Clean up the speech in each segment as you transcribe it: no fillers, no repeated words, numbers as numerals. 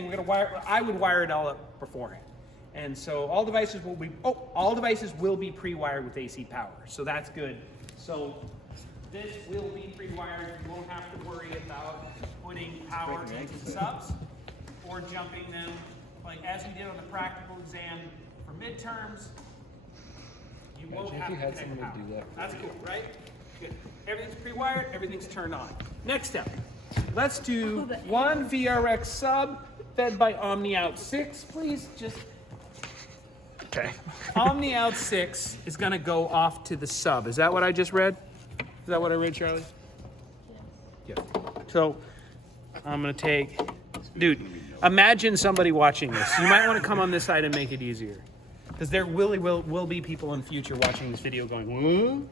We're gonna wire. I would wire it all up beforehand, and so all devices will be pre-wired with AC power. So that's good. So this will be pre-wired. You won't have to worry about putting power into the subs or jumping them, like as we did on the practical exam for midterms. You won't have to connect power. That's cool, right? Good. Everything's pre-wired. Everything's turned on. Next step. Let's do one VRX sub fed by Omni out 6, please. Just okay. Omni out 6 is going to go off to the sub. Is that what I just read? Is that what I read, Charlie? Yeah. So I'm going to take, dude, imagine somebody watching this. You might want to come on this side and make it easier. Because there will be people in the future watching this video going, whoa.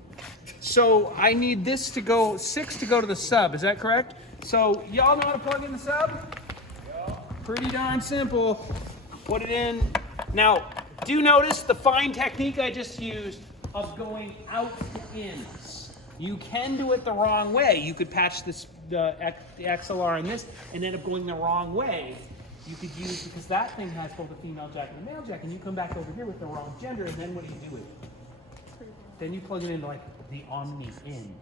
So I need this to go, 6 to go to the sub. Is that correct? So y'all know how to plug in the sub? Pretty darn simple. Put it in. Now, do notice the fine technique I just used of going out to ins. You can do it the wrong way. You could patch this the XLR in this and end up going the wrong way. You could use, because that thing has both a female jack and a male jack, and you come back over here with the wrong gender, and then what do you do with it? Then you plug it into like the Omni in.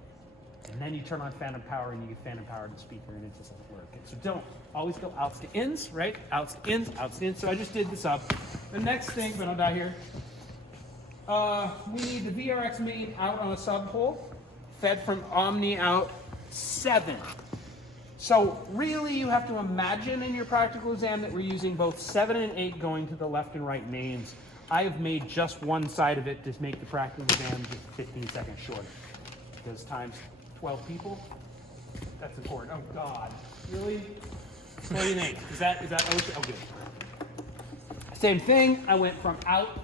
And then you turn on phantom power and you get phantom power to the speaker and it just doesn't work. So don't always go outs to ins, right? Outs to ins, outs to ins. So I just did this up. The next thing, but I'm not here. We need the VRX main out on a sub pole, fed from Omni out 7. So really you have to imagine in your practical exam that we're using both 7 and 8 going to the left and right mains. I have made just one side of it to make the practical exam just 15 seconds shorter. Because times 12 people, that's important. Oh God, really? What do you think? Is that OSHA? Oh good. Same thing, I went from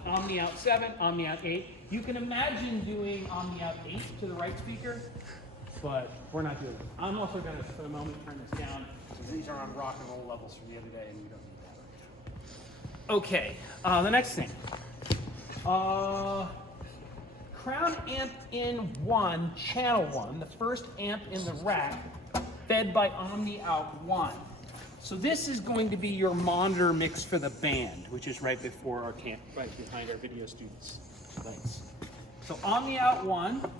Omni out 7, Omni out 8. You can imagine doing Omni out 8 to the right speaker, but we're not doing it. I'm also gonna, for the moment, turn this down, because these are on rock and roll levels from the other day, and we don't need that. Okay, the next thing. Crown amp in 1, channel 1, the first amp in the rack, fed by Omni out 1. So this is going to be your monitor mix for the band, which is right before our camp, right behind our video students' legs. So Omni out 1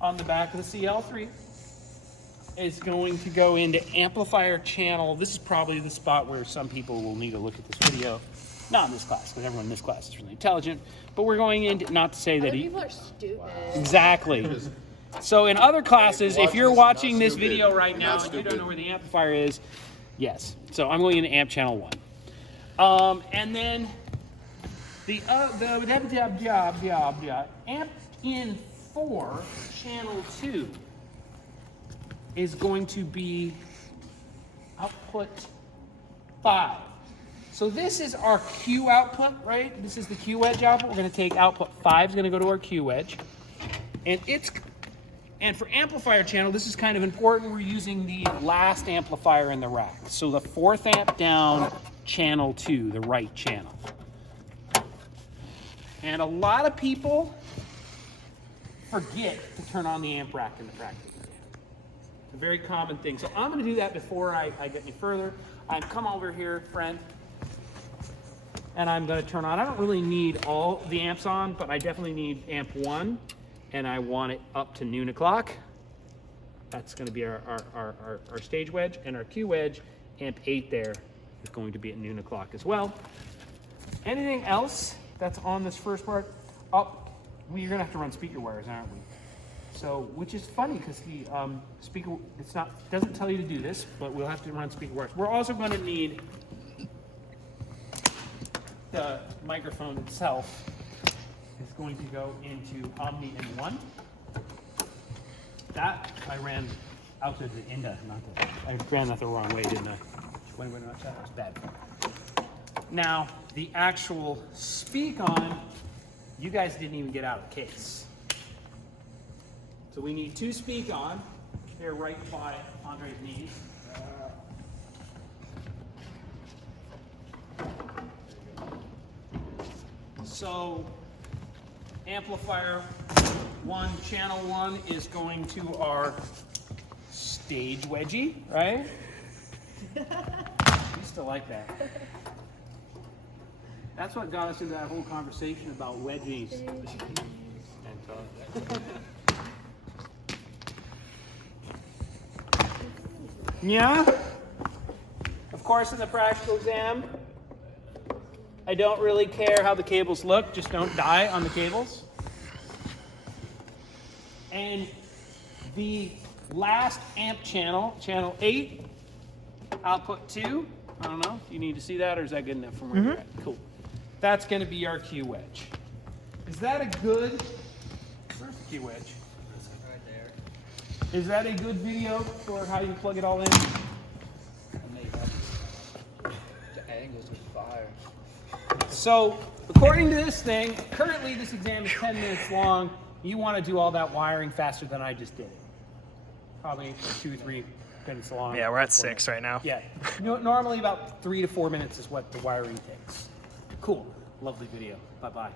on the back of the CL3 is going to go into amplifier channel. This is probably the spot where some people will need to look at this video. Not in this class, because everyone in this class is really intelligent. But we're going into, not to say that people are stupid. Exactly. So in other classes, if you're watching this video right now and you don't know where the amplifier is, yes. So I'm going into amp channel 1. And then the amp in 4, channel 2, is going to be output 5. So this is our Q output, right? This is the Q wedge output. We're going to take output 5 is going to go to our Q wedge. And for amplifier channel, this is kind of important. We're using the last amplifier in the rack. So the 4th amp down, channel 2, the right channel. And a lot of people forget to turn on the amp rack in the practice exam. It's a very common thing. So I'm going to do that before I get any further. Come over here, friend. And I'm going to turn on, I don't really need all the amps on, but I definitely need amp 1, and I want it up to noon o'clock. That's going to be our stage wedge, and our Q wedge, amp 8 there, is going to be at noon o'clock as well. Anything else that's on this first part? Oh, we're going to have to run speaker wires, aren't we? So, which is funny, because the speaker, doesn't tell you to do this, but we'll have to run speaker wires. We're also going to need the microphone itself is going to go into Omni in 1. That I ran out to the INDA, I ran that the wrong way, didn't I? When that was bad. Now, the actual speak on, you guys didn't even get out of the case. So we need 2 speak on. They're right by Andre's knees. So amplifier 1, channel 1 is going to our stage wedgie, right? still like that. That's what got us into that whole conversation about wedgies. Yeah? Of course, in the practical exam, I don't really care how the cables look, just don't die on the cables. And the last amp channel, channel 8, output 2. I don't know if you need to see that, or is that good enough from where you're at? Cool. That's going to be our Q wedge. Is that a good, where's the Q wedge? Right there. Is that a good video for how you plug it all in? The angles are fire. So, according to this thing, currently this exam is 10 minutes long. You want to do all that wiring faster than I just did. Probably 2-3 minutes long. Yeah, we're at 6 right now. Yeah. Normally about 3 to 4 minutes is what the wiring takes. Cool. Lovely video. Bye-bye.